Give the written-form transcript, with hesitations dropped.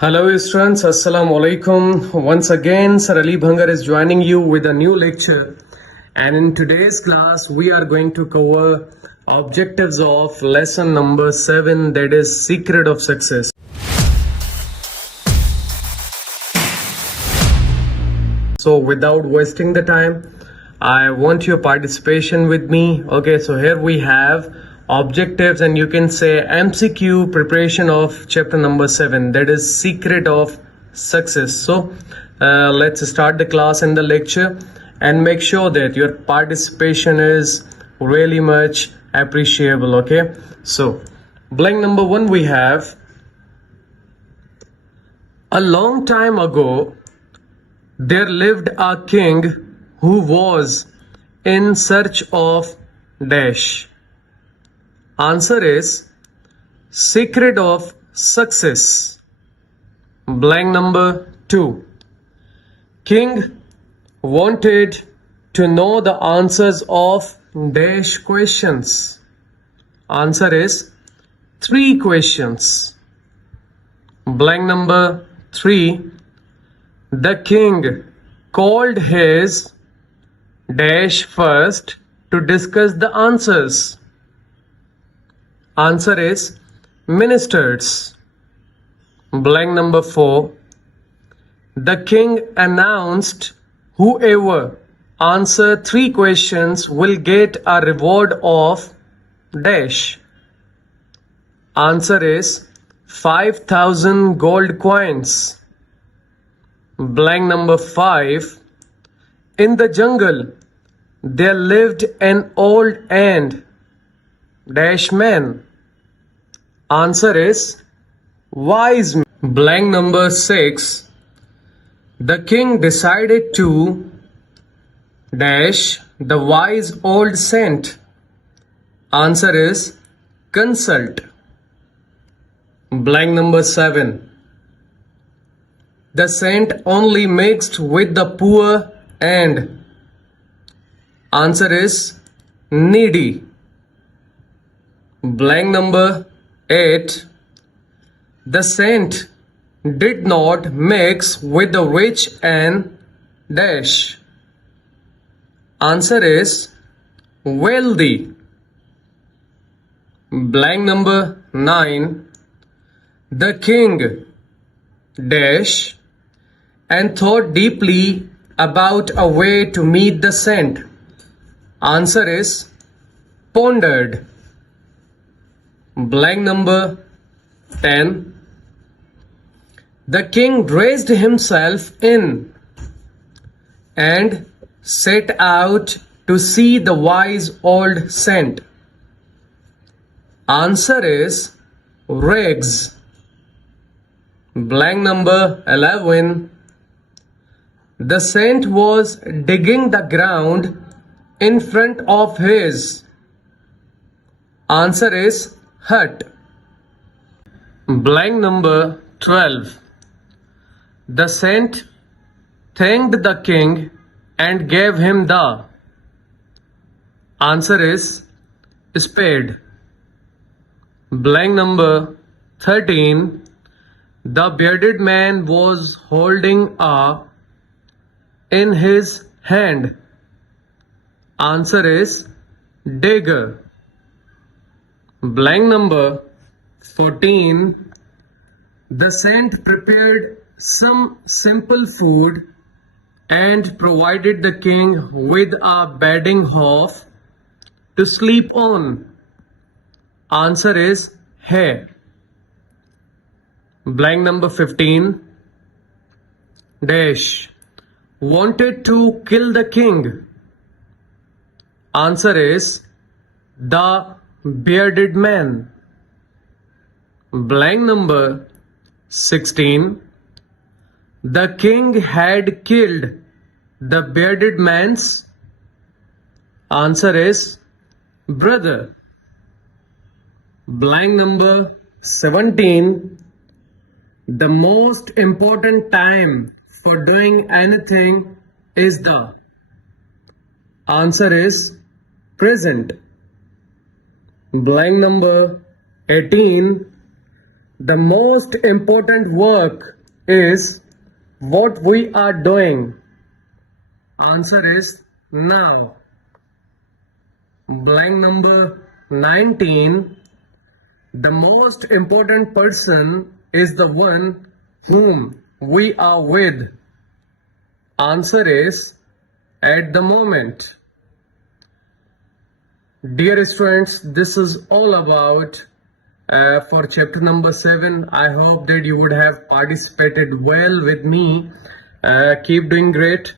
Hello students, Assalamu alaikum. Once again, Sir Ali Bhangar is joining you with a new lecture. And in today's class, we are going to cover objectives of lesson number 7, that is Secret of Success. So without wasting the time, I want your participation with me. Okay, so here we have objectives and you can say MCQ preparation of chapter number 7, that is Secret of Success. So let's start the class and the lecture, and make sure that your participation is really much appreciable. Okay, so blank number 1 we have: a long time ago there lived a king who was in search of dash. Answer is Secret of Success. Blank number 2. King wanted to know the answers of dash questions. Answer is 3 questions. Blank number 3. The king called his dash first to discuss the answers. Answer is ministers. Blank number 4. The king announced whoever answer 3 questions will get a reward of dash. Answer is 5,000 gold coins. Blank number 5. In the jungle there lived an old and dash man. Answer is wise man. Blank number 6. The king decided to dash the wise old saint. Answer is consult. Blank number 7. The saint only mixed with the poor and answer is needy. Blank number 8. The saint did not mix with the rich and dash. Answer is wealthy. Blank number 9. The king dash and thought deeply about a way to meet the saint. Answer is pondered. Blank number 10. The king dressed himself in and set out to see the wise old saint. Answer is rags. Blank number 11. The saint was digging the ground in front of his. Answer is hut. Blank number 12. The saint thanked the king and gave him the. Answer is spade. Blank number 13. The bearded man was holding a in his hand. Answer is dagger. Blank number 14. The saint prepared some simple food and provided the king with a bedding half to sleep on. Answer is hay. Blank number 15. Dash wanted to kill the king. Answer is the bearded man. Blank number 16. The king had killed the bearded man's. Answer is brother. Blank number 17. The most important time for doing anything is the. Answer is present. Blank number 18. The most important work is what we are doing. Answer is now. Blank number 19. The most important person is the one whom we are with. Answer is at the moment. Dear students, this is all about for chapter number 7. I hope that you would have participated well with me. Keep doing great.